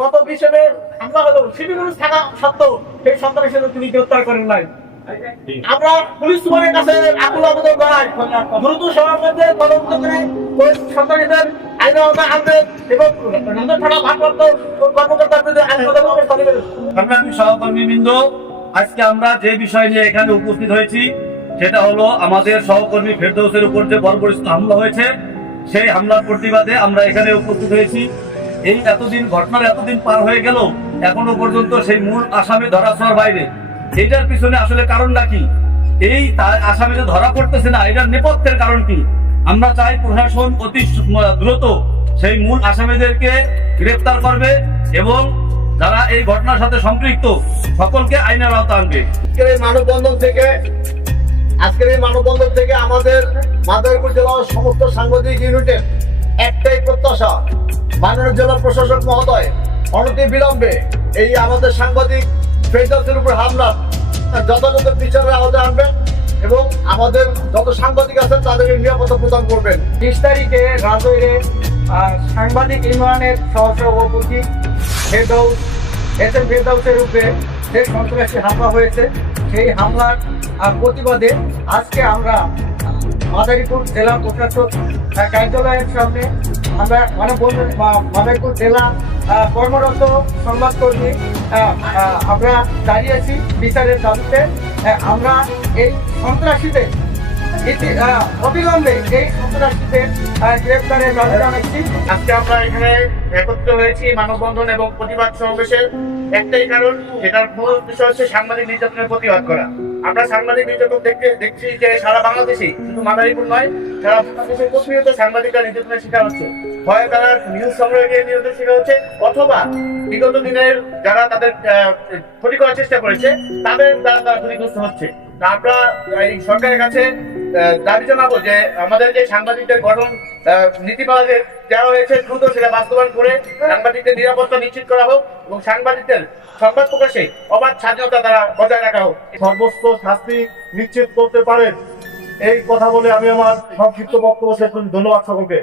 কত হিসেবে আমরা হলো সিভিল থাকা সত্ত্বেও সেই সন্ত্রাসীদের তিনি গ্রেপ্তার করেন নাই। আমরা পুলিশ সুপারের কাছে আকুল আবেদন করাই দ্রুত সময়ের মধ্যে তদন্ত করে ওই সন্ত্রাসীদের আইন আওতায় আনবেন এবং নন্দন থানা ভারপ্রাপ্ত কর্মকর্তার বিরুদ্ধে আইন পদক্ষেপ করবেন। সংগ্রামী সহকর্মীবৃন্দ, আজকে আমরা যে বিষয় নিয়ে এখানে উপস্থিত হয়েছি সেটা হলো আমাদের সহকর্মী ফেরদৌসের উপর যে বর্বরিত হামলা হয়েছে, সেই হামলার প্রতিবাদে আমরা এখানে উপস্থিত হয়েছি। এই ঘটনার এতদিন পার হয়ে গেল, এখনো পর্যন্ত সেই মূল আসামি ধরা ছোঁয়ার বাইরে। এইটার পিছনে আসলে কারণটা কি? এই আসামি যে ধরা পড়তেছে না, এটার নেপথ্যের কারণ কি? আমরা চাই প্রশাসন অতি দ্রুত সেই মূল আসামিদেরকে গ্রেফতার করবে এবং যারা এই ঘটনার সাথে সম্পৃক্ত সকলকে আইনের আওতায় আনবে। আজকের এই মানববন্ধন থেকে আমাদের মাদারীপুর জেলার সমস্ত সাংবাদিক ইউনিটের একটাই প্রত্যাশা, মাননীয় জেলা প্রশাসক মহোদয় অনতি বিলম্বে এই আমাদের সাংবাদিক ফেরদৌসের উপর হামলা যথাযথ বিচারের আওতায় আনবেন এবং আমাদের যত সাংবাদিক আছেন তাদেরকে নিরাপত্তা প্রদান করবেন। 30 তারিখে রাজৈরে সাংবাদিক ইউনিয়নের সহসভাপতি ফেরদৌসের উপরে যে সন্ত্রাসী হামলা হয়েছে, সেই হামলার প্রতিবাদে আজকে আমরা মাদারীপুর জেলা প্রশাসক কার্যালয়ের সামনে আমরা মাদারীপুর জেলা কর্মরত সংবাদকর্মী আমরা দাঁড়িয়েছি বিচারের দাবিতে। আমরা এই সন্ত্রাসীদের অবিলম্বে এই সন্ত্রাসীদের গ্রেপ্তারের দাবি জানাচ্ছি। আজকে আমরা এখানে একত্রিত হয়েছি মানববন্ধন এবং প্রতিবাদ সমাবেশের একটাই কারণ, যেটার মূল বিষয় হচ্ছে সাংবাদিক নির্যাতনের প্রতিবাদ করা। আমরা সাংবাদিক নির্যাতন দেখছি যে সারা বাংলাদেশে, শুধু মাদারীপুর নয়, সারা বাংলাদেশে প্রতিনিয়ত সাংবাদিকরা নির্যাতনের শিকার হচ্ছে। হয় তারা নিউজ সংগ্রহে গিয়ে নির্যাতনের শিকার হচ্ছে, অথবা বিগত দিনের যারা তাদের ক্ষতি করার চেষ্টা করেছে তাদের দ্বারা তারা ক্ষতিগ্রস্ত হচ্ছে। আমরা এই সরকারের কাছে দাবি জানাবো যে আমাদের যে সাংবাদিকদের গঠন নীতিমালা যে দেওয়া হয়েছে দ্রুত সেটা বাস্তবায়ন করে সাংবাদিকদের নিরাপত্তা নিশ্চিত করা হোক এবং সাংবাদিকদের সংবাদ প্রকাশে অবাধ স্বাধীনতা তারা বজায় রাখা হোক। সর্বোচ্চ শাস্তি নিশ্চিত করতে পারেন, এই কথা বলে আমি আমার সংক্ষিপ্ত বক্তব্য শেষ করি। ধন্যবাদ সকলকে।